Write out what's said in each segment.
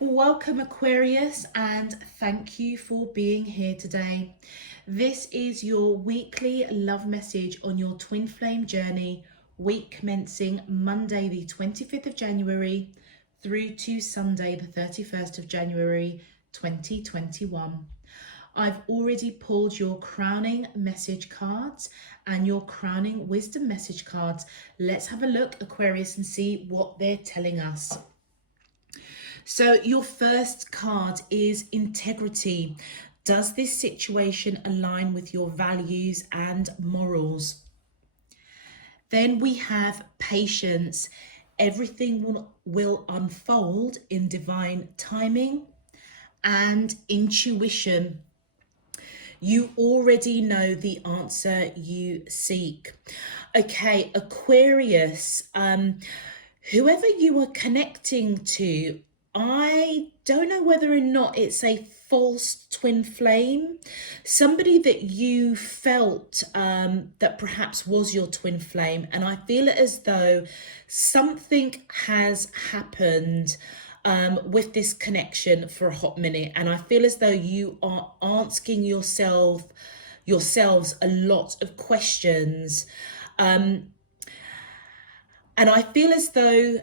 Welcome Aquarius, and thank you for being here today. This is your weekly love message on your twin flame journey, week commencing Monday the 25th of January through to Sunday the 31st of January 2021. I've already pulled your crowning message cards and your crowning wisdom message cards. Let's have a look, Aquarius, and see what they're telling us. So your first card is integrity. Does this situation align with your values and morals? Then we have patience. Everything will unfold in divine timing. And intuition. You already know the answer you seek. Okay, Aquarius, whoever you are connecting to, I don't know whether or not it's a false twin flame, somebody that you felt that perhaps was your twin flame, and I feel as though something has happened with this connection for a hot minute, and I feel as though you are asking yourselves a lot of questions, and I feel as though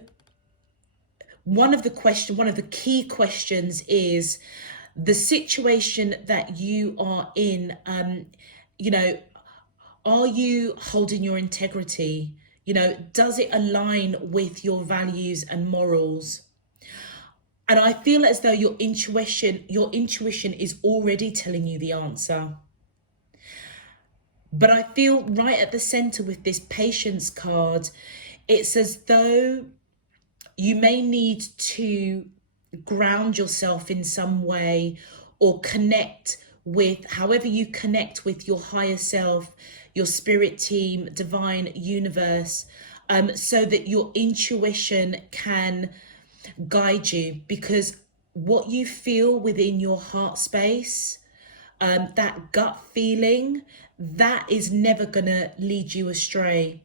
one of the key questions is the situation that you are in. Are you holding your integrity? Does it align with your values and morals? And I feel as though your intuition is already telling you the answer. But I feel right at the center with this patience card, it's as though you may need to ground yourself in some way, or connect with, however you connect with your higher self, your spirit team, divine universe, so that your intuition can guide you. Because what you feel within your heart space, that gut feeling, that is never gonna lead you astray.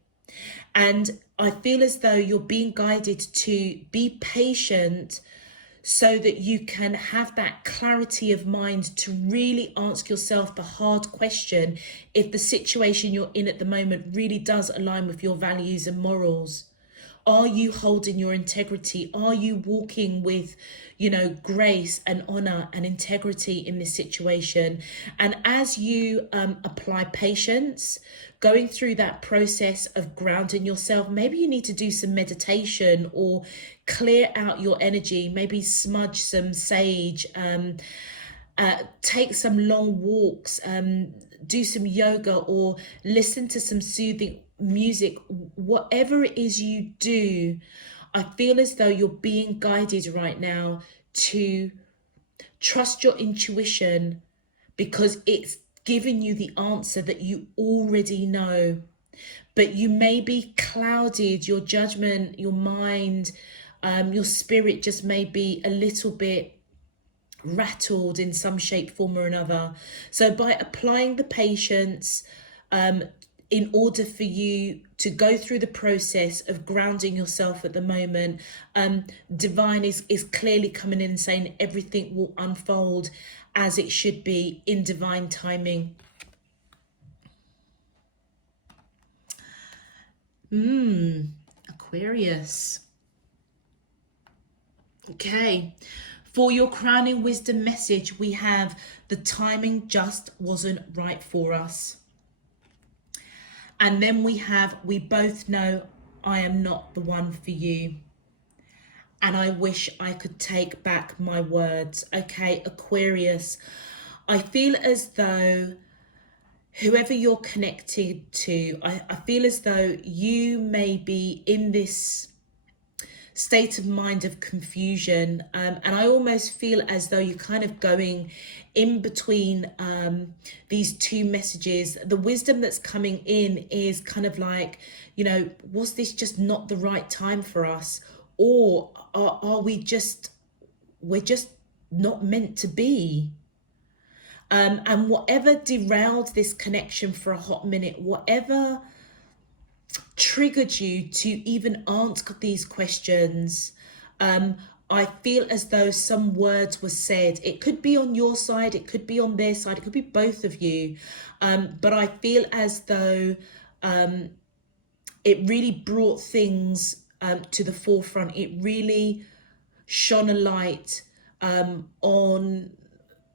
And I feel as though you're being guided to be patient so that you can have that clarity of mind to really ask yourself the hard question if the situation you're in at the moment really does align with your values and morals. Are you holding your integrity? Are you walking with, grace and honor and integrity in this situation? And as you apply patience, going through that process of grounding yourself, maybe you need to do some meditation or clear out your energy, maybe smudge some sage, take some long walks, do some yoga, or listen to some soothing music. Whatever it is you do, I feel as though you're being guided right now to trust your intuition, because it's giving you the answer that you already know. But you may be clouded, your judgment, your mind, your spirit just may be a little bit rattled in some shape, form or another. So by applying the patience, in order for you to go through the process of grounding yourself at the moment, divine is clearly coming in and saying everything will unfold as it should be in divine timing. Aquarius. Okay. For your crowning wisdom message, we have the timing just wasn't right for us. And then we have, we both know I am not the one for you. And I wish I could take back my words. Okay, Aquarius, I feel as though whoever you're connected to, I feel as though you may be in this state of mind of confusion, and I almost feel as though you're kind of going in between these two messages. The wisdom that's coming in is kind of like, was this just not the right time for us, or are we're just not meant to be? And whatever derailed this connection for a hot minute, whatever triggered you to even ask these questions, I feel as though some words were said. It could be on your side, it could be on their side, it could be both of you. But I feel as though it really brought things to the forefront. It really shone a light on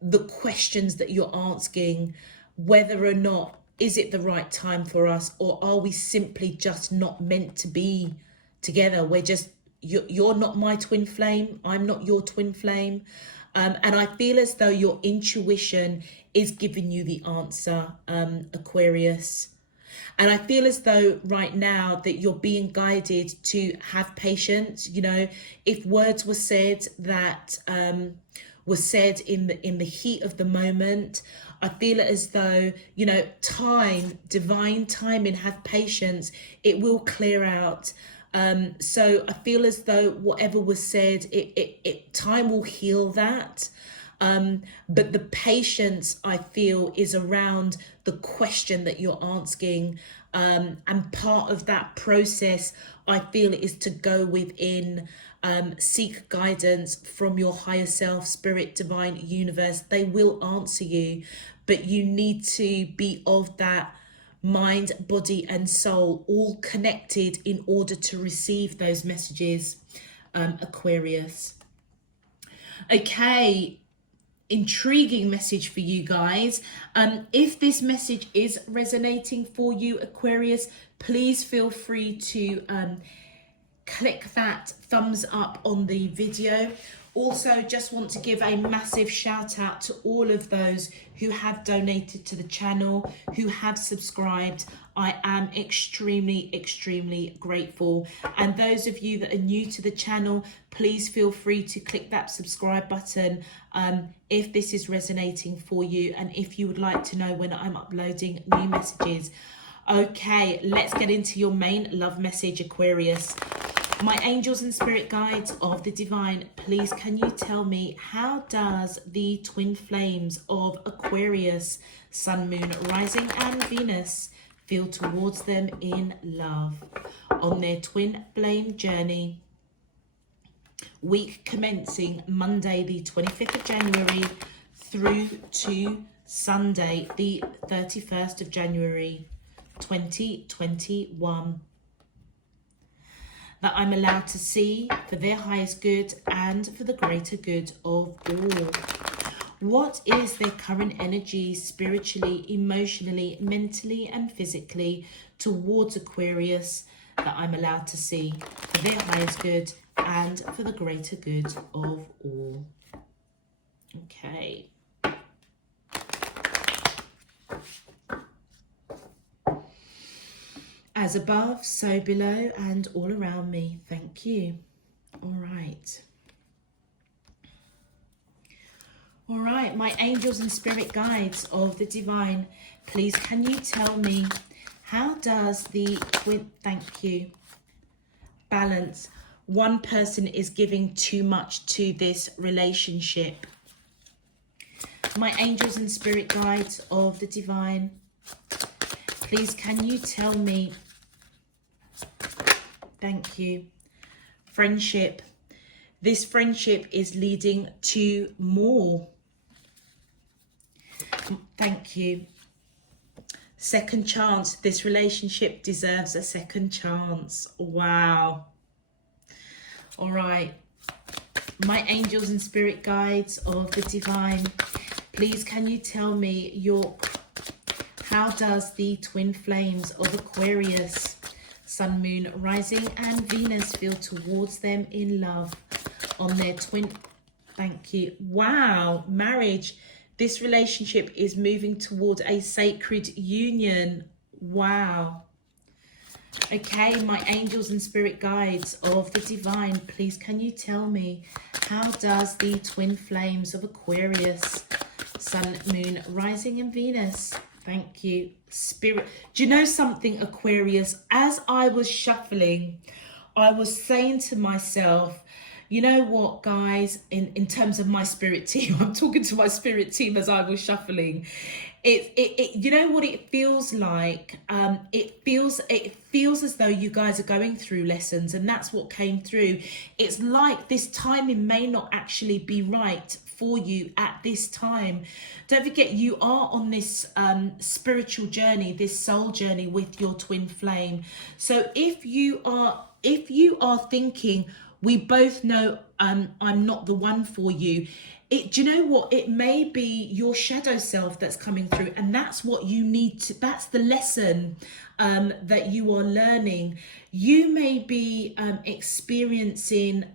the questions that you're asking, whether or not is it the right time for us, or are we simply just not meant to be together? We're just, you're not my twin flame, I'm not your twin flame. And I feel as though your intuition is giving you the answer, Aquarius. And I feel as though right now that you're being guided to have patience. You know, if words were said that were said in the heat of the moment, I feel as though, you know, time, divine timing, have patience, it will clear out. So I feel as though whatever was said, time will heal that. But the patience, I feel, is around the question that you're asking. And part of that process, I feel, is to go within, seek guidance from your higher self, spirit, divine, universe. They will answer you, but you need to be of that mind, body and soul all connected in order to receive those messages, Aquarius. Okay, intriguing message for you guys. If this message is resonating for you, Aquarius, please feel free to click that thumbs up on the video. Also, just want to give a massive shout out to all of those who have donated to the channel, who have subscribed. I am extremely grateful. And those of you that are new to the channel, please feel free to click that subscribe button if this is resonating for you and if you would like to know when I'm uploading new messages. Okay, let's get into your main love message, Aquarius. My angels and spirit guides of the divine, please can you tell me, how does the twin flames of Aquarius, Sun, Moon, Rising and Venus feel towards them in love on their twin flame journey? Week commencing Monday the 25th of January through to Sunday the 31st of January 2021. That I'm allowed to see for their highest good and for the greater good of all. What is their current energy spiritually, emotionally, mentally and physically towards Aquarius that I'm allowed to see for their highest good and for the greater good of all? Okay. As above, so below, and all around me. Thank you. All right. All right, my angels and spirit guides of the divine, please can you tell me, how does the twin, thank you, balance, one person is giving too much to this relationship? My angels and spirit guides of the divine, please can you tell me, thank you, friendship, this friendship is leading to more. Thank you. Second chance, this relationship deserves a second chance. Wow. All right, my angels and spirit guides of the divine, please can you tell me how does the twin flames of Aquarius, Sun, Moon, Rising and Venus feel towards them in love on their twin, thank you, wow, marriage. This relationship is moving towards a sacred union. Wow. Okay, my angels and spirit guides of the divine, please can you tell me, how does the twin flames of Aquarius, Sun, Moon, Rising and Venus, thank you, spirit. Do you know something, Aquarius? As I was shuffling, I was saying to myself, You know what, guys, in terms of my spirit team, I'm talking to my spirit team as I was shuffling. It you know what it feels like? It feels as though you guys are going through lessons, and that's what came through. It's like this timing may not actually be right for you at this time. Don't forget, you are on this spiritual journey, this soul journey with your twin flame. So if you are thinking, we both know I'm not the one for you, do you know what, it may be your shadow self that's coming through, and that's what you need to, that's the lesson that you are learning. You may be experiencing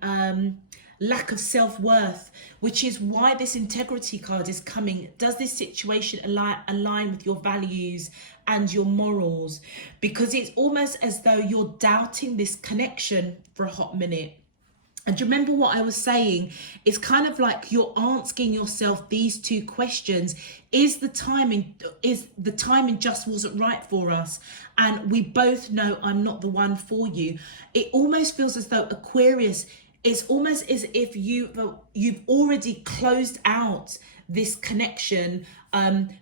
lack of self-worth, which is why this integrity card is coming. Does this situation align with your values and your morals? Because it's almost as though you're doubting this connection for a hot minute. And do you remember what I was saying? It's kind of like you're asking yourself these two questions. Is the timing just wasn't right for us? And we both know I'm not the one for you. It almost feels as though, Aquarius, it's almost as if you've already closed out this connection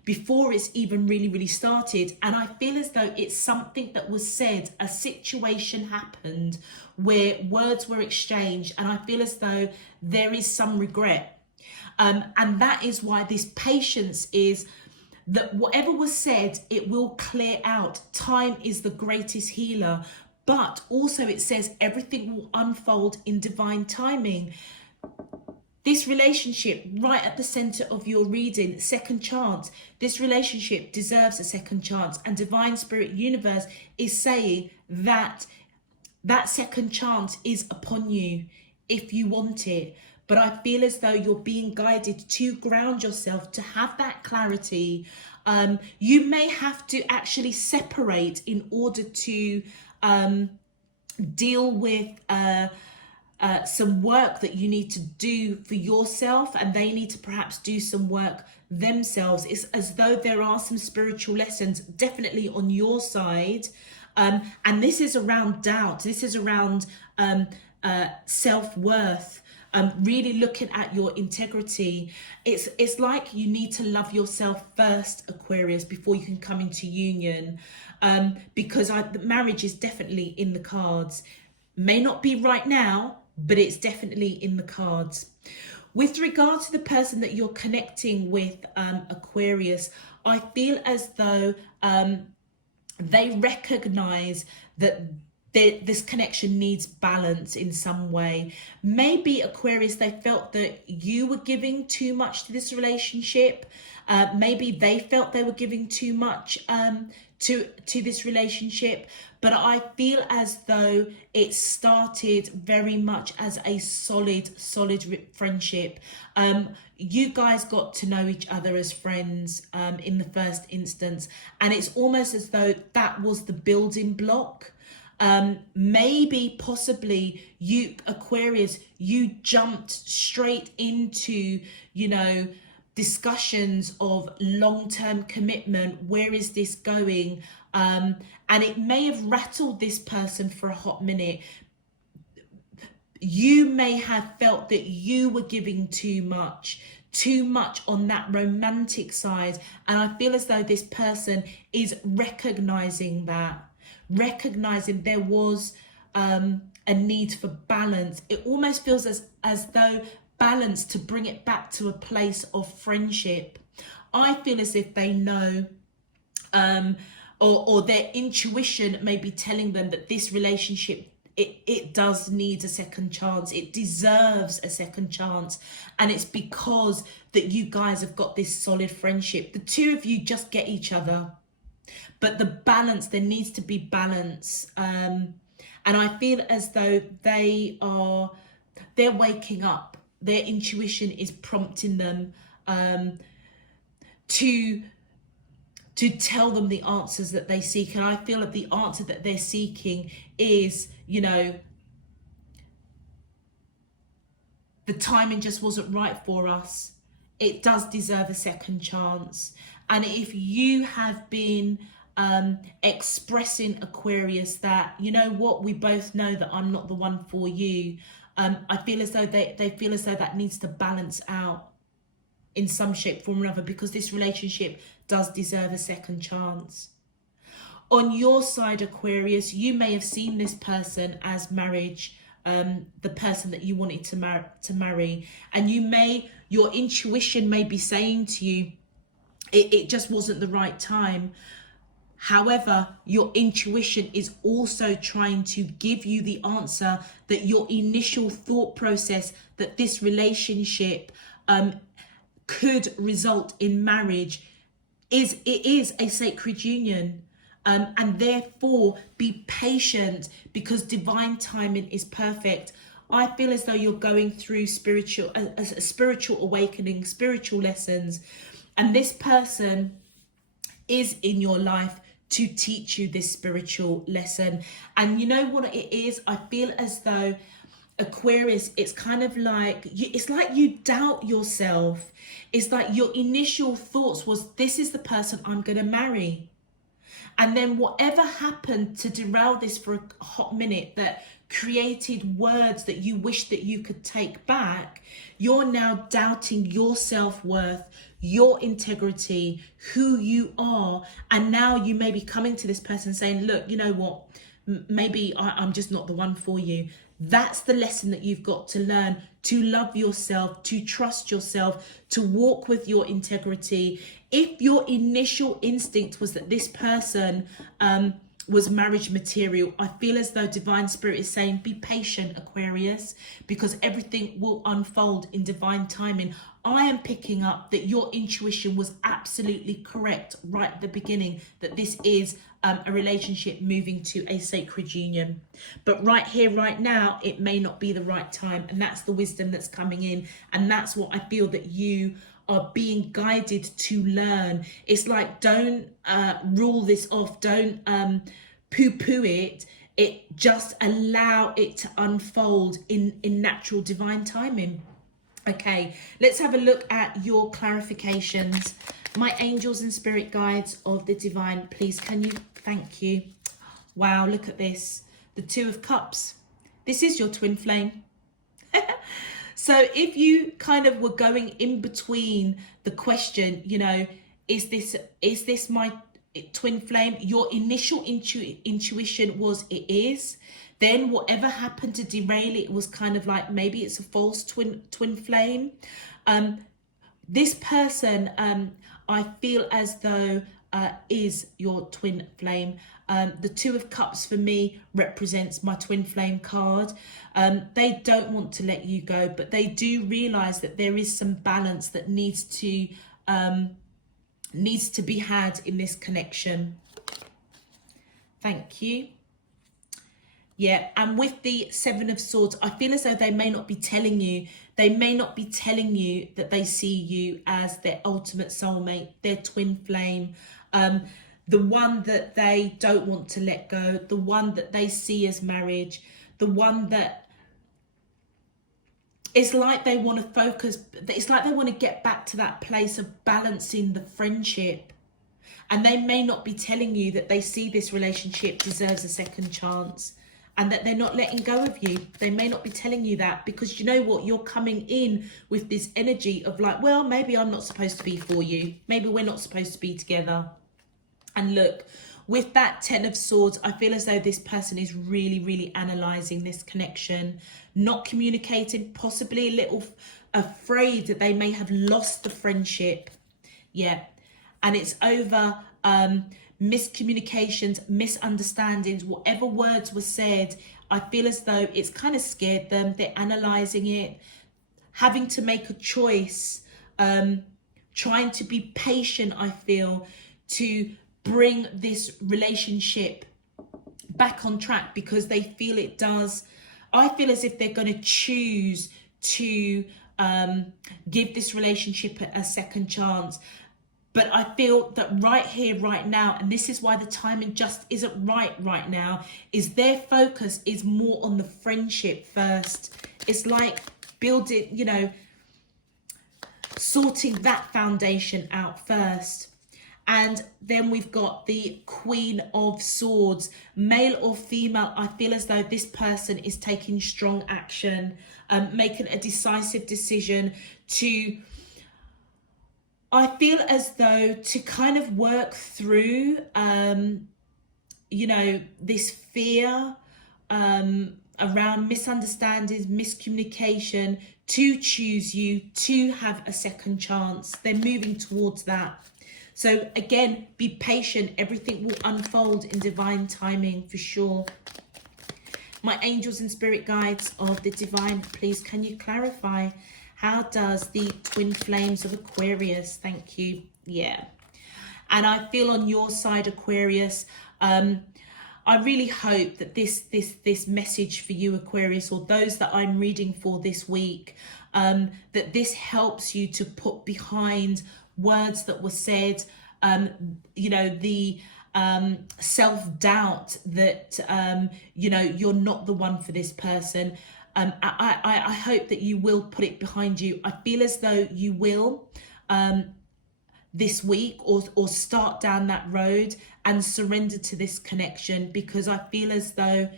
before it's even really started. And I feel as though it's something that was said, a situation happened where words were exchanged, and I feel as though there is some regret. And that is why this patience is that whatever was said, it will clear out. Time is the greatest healer. But also it says everything will unfold in divine timing. This relationship, right at the center of your reading, second chance. This relationship deserves a second chance. And Divine Spirit Universe is saying that that second chance is upon you if you want it. But I feel as though you're being guided to ground yourself, to have that clarity. You may have to actually separate in order to deal with some work that you need to do for yourself, and they need to perhaps do some work themselves. It's as though there are some spiritual lessons definitely on your side, and this is around doubt. This is around self-worth. Really looking at your integrity. It's like you need to love yourself first, Aquarius, before you can come into union, because the marriage is definitely in the cards. May not be right now, but it's definitely in the cards. With regard to the person that you're connecting with, Aquarius, I feel as though they recognize that this connection needs balance in some way. Maybe, Aquarius, they felt that you were giving too much to this relationship. Maybe they felt they were giving too much to this relationship. But I feel as though it started very much as a solid friendship. You guys got to know each other as friends in the first instance, and it's almost as though that was the building block. Maybe possibly you, Aquarius, you jumped straight into, discussions of long-term commitment. Where is this going? And it may have rattled this person for a hot minute. You may have felt that you were giving too much on that romantic side. And I feel as though this person is recognizing there was a need for balance. It almost feels as though balance to bring it back to a place of friendship. I feel as if they know, or their intuition may be telling them that this relationship, it does need a second chance. It deserves a second chance. And it's because that you guys have got this solid friendship. The two of you just get each other. But the balance, there needs to be balance. And I feel as though they're waking up. Their intuition is prompting them to tell them the answers that they seek. And I feel that the answer that they're seeking is, the timing just wasn't right for us. It does deserve a second chance. And if you have been expressing, Aquarius, that, we both know that I'm not the one for you, I feel as though they feel as though that needs to balance out in some shape, form or another, because this relationship does deserve a second chance. On your side, Aquarius, you may have seen this person as marriage, the person that you wanted to marry, and your intuition may be saying to you, it just wasn't the right time. However, your intuition is also trying to give you the answer that your initial thought process that this relationship could result in marriage is a sacred union. And therefore be patient, because divine timing is perfect. I feel as though you're going through a spiritual awakening, spiritual lessons, and this person is in your life to teach you this spiritual lesson. And you know what it is? I feel as though, Aquarius, it's kind of like it's like you doubt yourself. It's like your initial thoughts was, this is the person I'm going to marry. And then whatever happened to derail this for a hot minute that created words that you wish that you could take back, you're now doubting your self-worth, your integrity, who you are. And now you may be coming to this person saying, look, you know what, maybe I'm just not the one for you. That's the lesson that you've got to learn, to love yourself, to trust yourself, to walk with your integrity. If your initial instinct was that this person was marriage material, I feel as though Divine Spirit is saying, be patient, Aquarius, because everything will unfold in divine timing. I am picking up that your intuition was absolutely correct right at the beginning, that this is a relationship moving to a sacred union. But right here, right now, it may not be the right time. And that's the wisdom that's coming in. And that's what I feel that you are being guided to learn. It's like, don't rule this off. Don't poo-poo it. It just allow it to unfold in natural divine timing. Okay, let's have a look at your clarifications. My angels and spirit guides of the divine, please, can you? Thank you. Wow, look at this. The Two of Cups. This is your twin flame. So if you kind of were going in between the question, you know, is this my twin flame? Your initial intuition was it is. Then whatever happened to derail it was kind of like, maybe it's a false twin flame. This person, I feel as though is your twin flame. The Two of Cups for me represents my twin flame card. They don't want to let you go, but they do realize that there is some balance that needs to be had in this connection. Thank you. Yeah, and with the Seven of Swords, I feel as though they may not be telling you that they see you as their ultimate soulmate, their twin flame, the one that they don't want to let go, the one that they see as marriage, the one that it's like they want to focus, it's like they want to get back to that place of balancing the friendship. And they may not be telling you that they see this relationship deserves a second chance, and that they're not letting go of you. They may not be telling you that, because you know what? You're coming in with this energy of like, well, maybe I'm not supposed to be for you. Maybe we're not supposed to be together. And look, with that Ten of Swords, I feel as though this person is really, really analysing this connection, not communicating, possibly a little afraid that they may have lost the friendship. Yeah. And it's over miscommunications, misunderstandings, whatever words were said. I feel as though it's kind of scared them. They're analysing it, having to make a choice, trying to be patient, I feel, to bring this relationship back on track, because they feel it does. I feel as if they're going to choose to give this relationship a second chance. But I feel that right here, right now, and this is why the timing just isn't right now, is their focus is more on the friendship first. It's like building, you know, sorting that foundation out first. And then we've got the Queen of Swords, male or female. I feel as though this person is taking strong action, making a decisive decision to, I feel as though, to kind of work through, you know, this fear around misunderstandings, miscommunication, to choose you, to have a second chance. They're moving towards that. So again, be patient. Everything will unfold in divine timing for sure. My angels and spirit guides of the divine, please can you clarify, how does the twin flames of Aquarius, thank you, yeah. And I feel on your side, Aquarius, I really hope that this message for you, Aquarius, or those that I'm reading for this week, that this helps you to put behind words that were said, you know, the self-doubt that, you know, you're not the one for this person. I hope that you will put it behind you. I feel as though you will this week, or start down that road and surrender to this connection, because I feel as though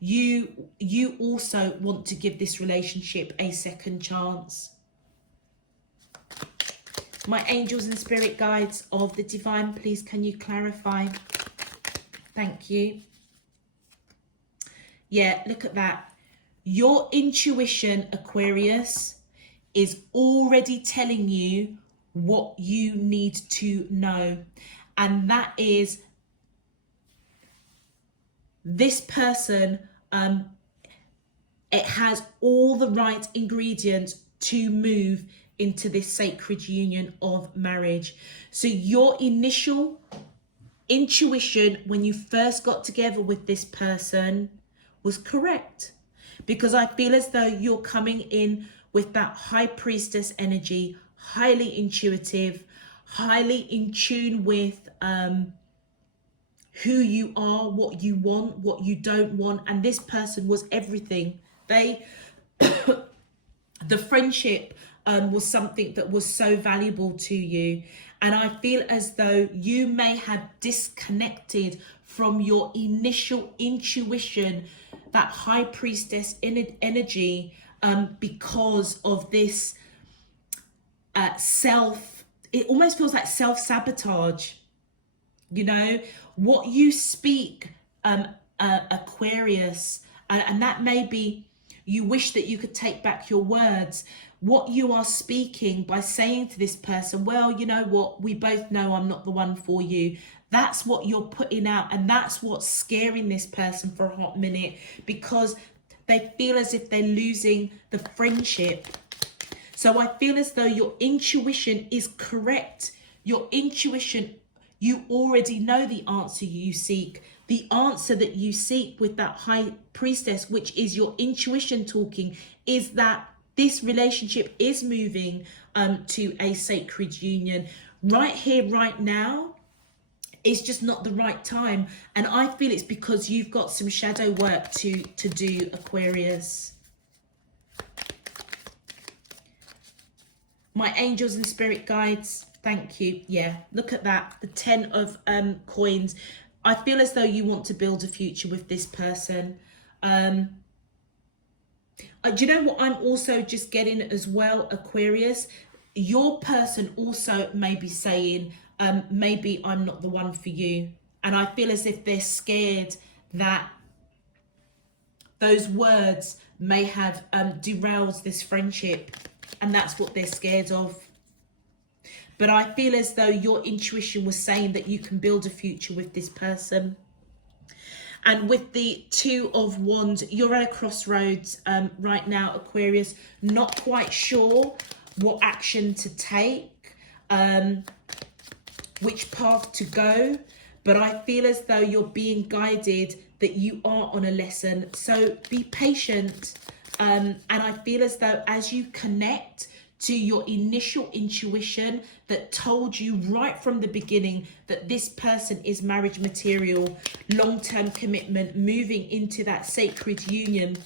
you also want to give this relationship a second chance. My angels and spirit guides of the divine, please can you clarify? Thank you. Yeah, look at that. Your intuition, Aquarius, is already telling you what you need to know. And that is, this person, it has all the right ingredients to move into this sacred union of marriage. So your initial intuition when you first got together with this person was correct, because I feel as though you're coming in with that high priestess energy, highly intuitive, highly in tune with who you are, what you want, what you don't want. And this person was everything. They the friendship was something that was so valuable to you. And I feel as though you may have disconnected from your initial intuition, that high priestess energy, because of this it almost feels like self-sabotage. You know, what you speak, Aquarius, and that may be, you wish that you could take back your words. What you are speaking by saying to this person, well, you know what, we both know I'm not the one for you. That's what you're putting out, and that's what's scaring this person for a hot minute, because they feel as if they're losing the friendship. So I feel as though your intuition is correct. Your intuition, you already know the answer you seek. The answer that you seek with that high priestess, which is your intuition talking, is that this relationship is moving to a sacred union. Right here, right now, it's just not the right time. And I feel it's because you've got some shadow work to do, Aquarius. My angels and spirit guides, thank you. Yeah, look at that. The 10 of coins. I feel as though you want to build a future with this person. Do you know what I'm also just getting as well, Aquarius? Your person also may be saying, maybe I'm not the one for you. And I feel as if they're scared that those words may have derailed this friendship. And that's what they're scared of. But I feel as though your intuition was saying that you can build a future with this person. And with the 2 of Wands, you're at a crossroads right now, Aquarius. Not quite sure what action to take, which path to go. But I feel as though you're being guided, that you are on a lesson. So be patient. And I feel as though as you connect to your initial intuition that told you right from the beginning that this person is marriage material, long-term commitment, moving into that sacred union,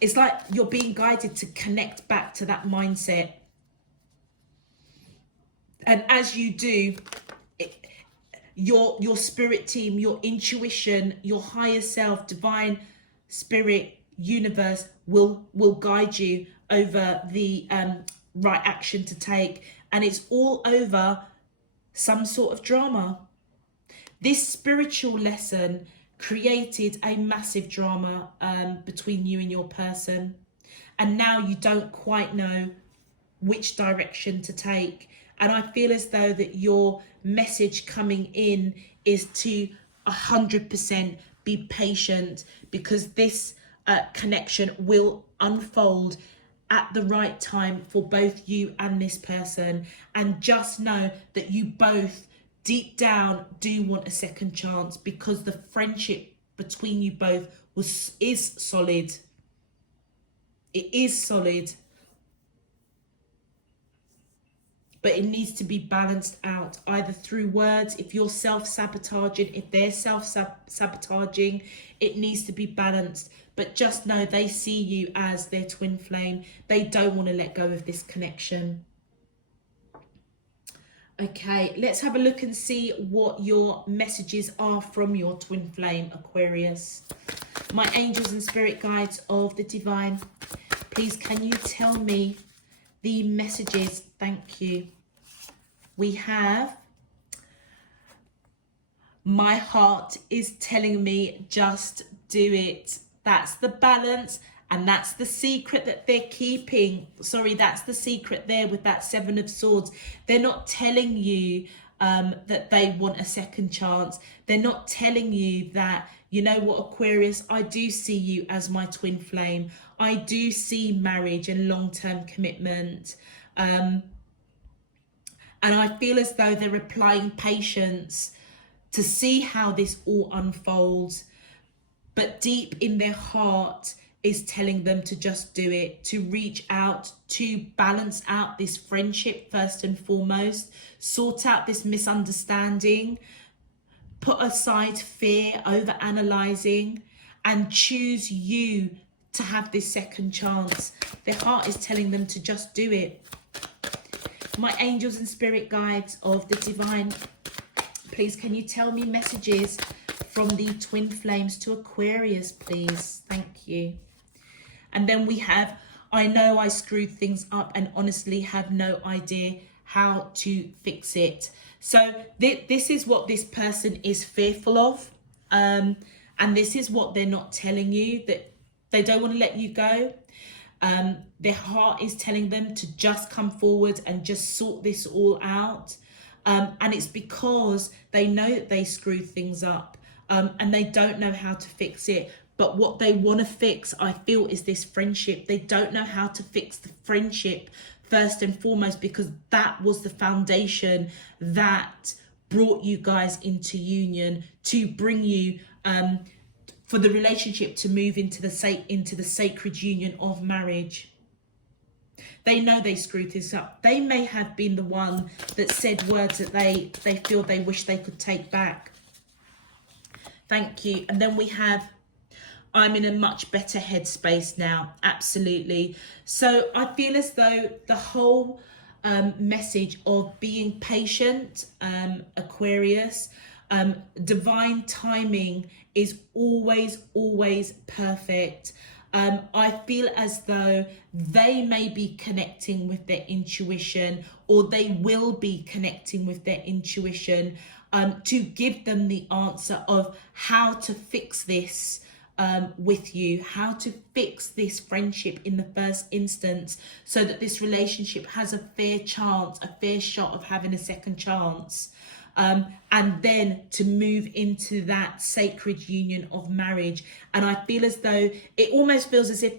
it's like you're being guided to connect back to that mindset. And as you do, your spirit team, your intuition, your higher self, divine spirit, universe will guide you over the right action to take. And it's all over some sort of drama. This spiritual lesson created a massive drama between you and your person, and now you don't quite know which direction to take. And I feel as though that your message coming in is to 100% be patient, because this connection will unfold at the right time for both you and this person. And just know that you both deep down do want a second chance, because the friendship between you both is solid. It is solid. But it needs to be balanced out, either through words. If you're self-sabotaging, if they're self-sabotaging, it needs to be balanced. But just know they see you as their twin flame. They don't want to let go of this connection. Okay, let's have a look and see what your messages are from your twin flame, Aquarius. My angels and spirit guides of the divine, please can you tell me the messages? Thank you. We have, my heart is telling me just do it. That's the balance, and that's the secret that they're keeping. Sorry, that's the secret there with that Seven of Swords. They're not telling you that they want a second chance. They're not telling you that, you know what, Aquarius, I do see you as my twin flame. I do see marriage and long-term commitment. And I feel as though they're applying patience to see how this all unfolds. But deep in their heart is telling them to just do it, to reach out, to balance out this friendship first and foremost, sort out this misunderstanding, put aside fear, over analyzing, and choose you to have this second chance. Their heart is telling them to just do it. My angels and spirit guides of the divine, please can you tell me messages from the twin flames to Aquarius, please? Thank you. And then we have, I know I screwed things up and honestly have no idea how to fix it. So this is what this person is fearful of. And this is what they're not telling you, that they don't want to let you go. Their heart is telling them to just come forward and just sort this all out. And it's because they know that they screwed things up, and they don't know how to fix it. But what they want to fix, I feel, is this friendship. They don't know how to fix the friendship first and foremost, because that was the foundation that brought you guys into union, to bring you for the relationship to move into the sacred union of marriage. They know they screwed this up. They may have been the one that said words that they feel they wish they could take back. Thank you. And then we have, I'm in a much better headspace now. Absolutely. So I feel as though the whole message of being patient, Aquarius, divine timing is always perfect. I feel as though they may be connecting with their intuition, or they will be connecting with their intuition to give them the answer of how to fix this with you, how to fix this friendship in the first instance, so that this relationship has a fair chance, a fair shot of having a second chance. And then to move into that sacred union of marriage. And I feel as though it almost feels as if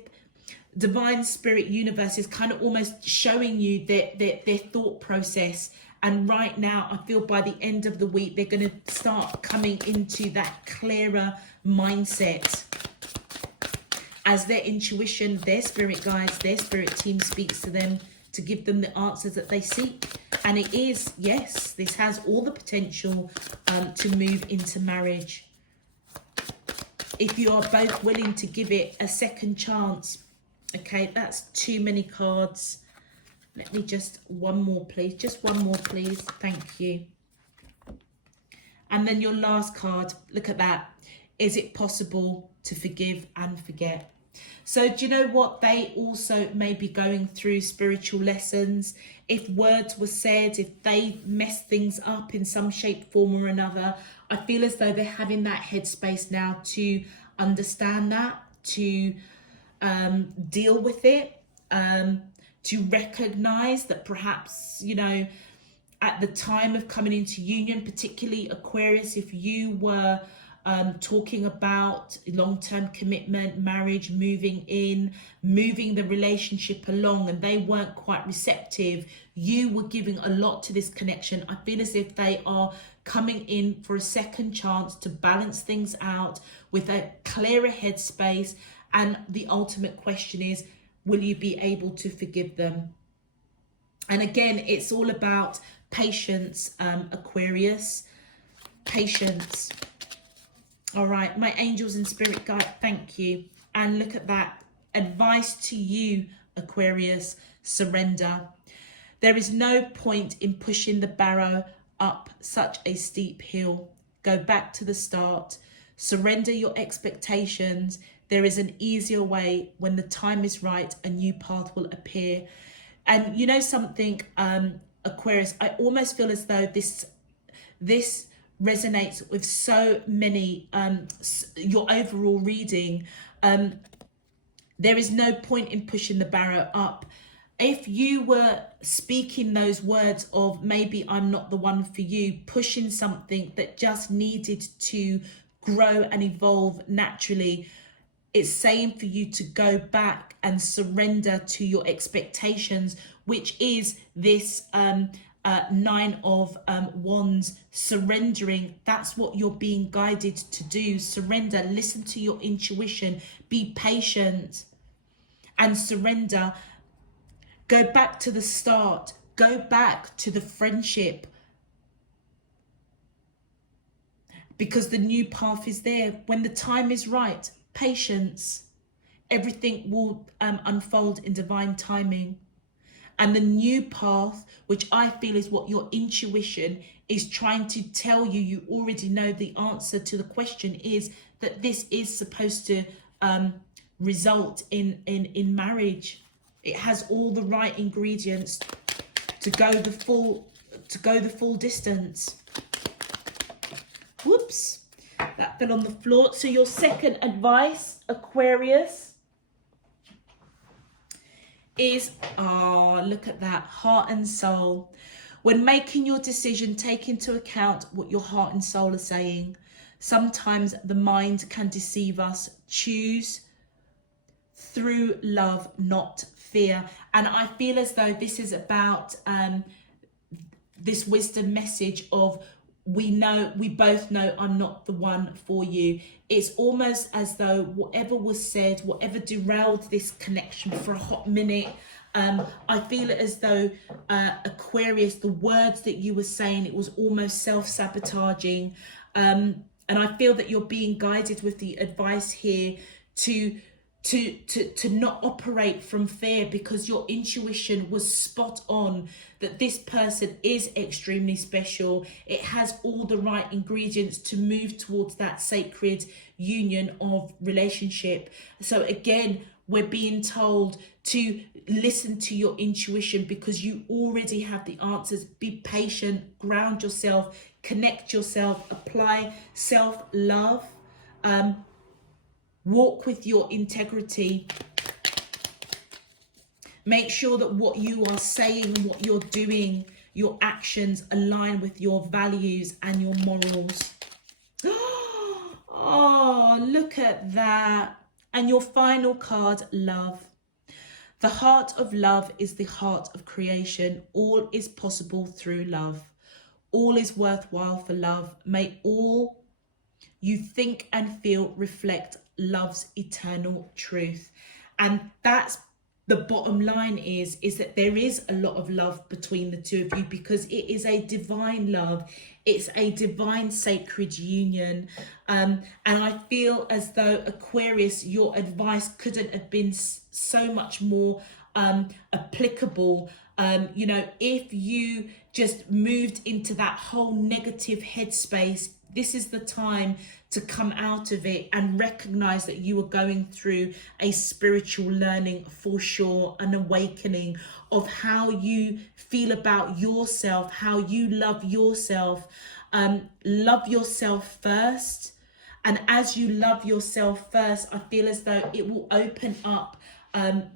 divine spirit universe is kind of almost showing you their thought process. And right now, I feel by the end of the week, they're going to start coming into that clearer mindset, as their intuition, their spirit guides, their spirit team speaks to them to give them the answers that they seek. And it is, yes, this has all the potential to move into marriage. If you are both willing to give it a second chance. Okay, that's too many cards. Let me just, one more please. Just one more please. Thank you. And then your last card, look at that. Is it possible to forgive and forget? So do you know what? They also may be going through spiritual lessons. If words were said, if they messed things up in some shape, form or another, I feel as though they're having that headspace now to understand that, to deal with it, to recognize that perhaps, you know, at the time of coming into union, particularly Aquarius, if you were talking about long-term commitment, marriage, moving in, moving the relationship along, and they weren't quite receptive, you were giving a lot to this connection. I feel as if they are coming in for a second chance to balance things out with a clearer headspace. And the ultimate question is, will you be able to forgive them? And again, it's all about patience, Aquarius. Patience. All right, my angels and spirit guide, thank you. And look at that. Advice to you, Aquarius, surrender. There is no point in pushing the barrow up such a steep hill. Go back to the start. Surrender your expectations. There is an easier way. When the time is right, a new path will appear. And you know something, Aquarius, I almost feel as though this resonates with so many, your overall reading. There is no point in pushing the barrow up. If you were speaking those words of maybe I'm not the one for you, pushing something that just needed to grow and evolve naturally, it's saying for you to go back and surrender to your expectations, which is this Nine of Wands, surrendering. That's what you're being guided to do. Surrender, listen to your intuition, be patient and surrender. Go back to the start, go back to the friendship, because the new path is there. When the time is right, patience, everything will unfold in divine timing. And the new path, which I feel is what your intuition is trying to tell you, you already know the answer to the question, is that this is supposed to result in marriage. It has all the right ingredients to go the full distance. Whoops, that fell on the floor. So your second advice, Aquarius, is, look at that, heart and soul. When making your decision, take into account what your heart and soul are saying. Sometimes the mind can deceive us. Choose through love, not fear. And I feel as though this is about this wisdom message of, we both know I'm not the one for you. It's almost as though whatever was said, whatever derailed this connection for a hot minute, I feel it as though Aquarius, the words that you were saying, it was almost self-sabotaging. And I feel that you're being guided with the advice here to not operate from fear, because your intuition was spot on, that this person is extremely special. It has all the right ingredients to move towards that sacred union of relationship. So again, we're being told to listen to your intuition, because you already have the answers. Be patient, ground yourself, connect yourself, apply self-love, walk with your integrity. Make sure that what you are saying, what you're doing, your actions align with your values and your morals. Oh, look at that. And your final card, love. The heart of love is the heart of creation. All is possible through love. All is worthwhile for love. May all you think and feel reflect love's eternal truth. And that's the bottom line, is that there is a lot of love between the two of you, because it is a divine love. It's a divine sacred union. And I feel as though, Aquarius, your advice couldn't have been so much more applicable. You know, if you just moved into that whole negative headspace, This is the time to come out of it and recognize that you are going through a spiritual learning for sure, an awakening of how you feel about yourself, how you love yourself. Love yourself first. And as you love yourself first, I feel as though it will open up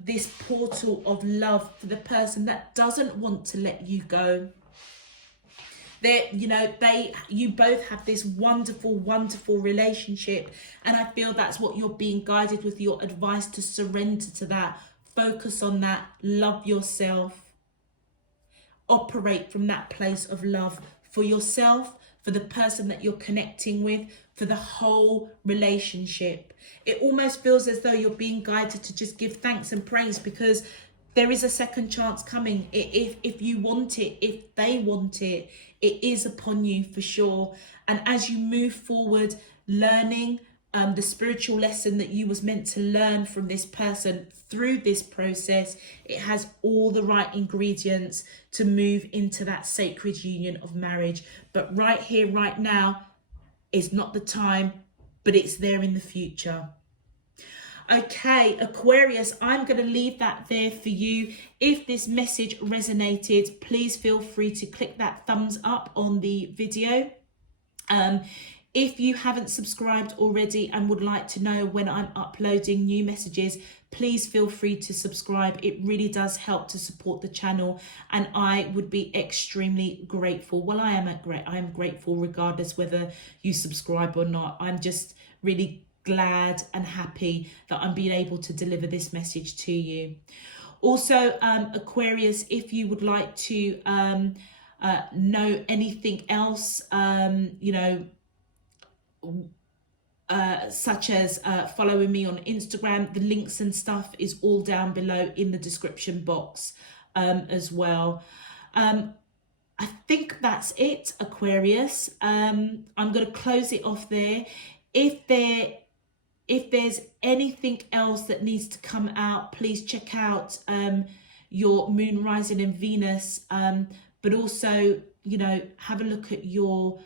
this portal of love for the person that doesn't want to let you go. You both have this wonderful relationship, and I feel that's what you're being guided with, your advice to surrender to that, focus on that, love yourself, operate from that place of love for yourself, for the person that you're connecting with, for the whole relationship. It almost feels as though you're being guided to just give thanks and praise, because there is a second chance coming. If you want it, if they want it, it is upon you for sure. And as you move forward, learning the spiritual lesson that you was meant to learn from this person through this process, it has all the right ingredients to move into that sacred union of marriage. But right here, right now, is not the time, but it's there in the future. Okay, Aquarius, I'm going to leave that there for you. If this message resonated, please feel free to click that thumbs up on the video. If you haven't subscribed already and would like to know when I'm uploading new messages, please feel free to subscribe. It really does help to support the channel, and I would be extremely grateful. Well, I am grateful regardless whether you subscribe or not. I'm just really glad and happy that I'm being able to deliver this message to you. Also, Aquarius, if you would like to know anything else, such as following me on Instagram, the links and stuff is all down below in the description box as well. I think that's it, Aquarius. I'm going to close it off there. If there's anything else that needs to come out, please check out your moon rising in Venus, but also, have a look at your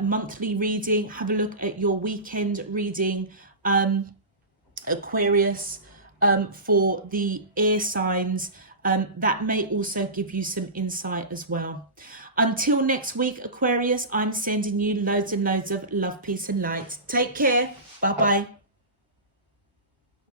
monthly reading, have a look at your weekend reading, Aquarius, for the air signs. That may also give you some insight as well. Until next week, Aquarius, I'm sending you loads and loads of love, peace and light. Take care. Bye-bye.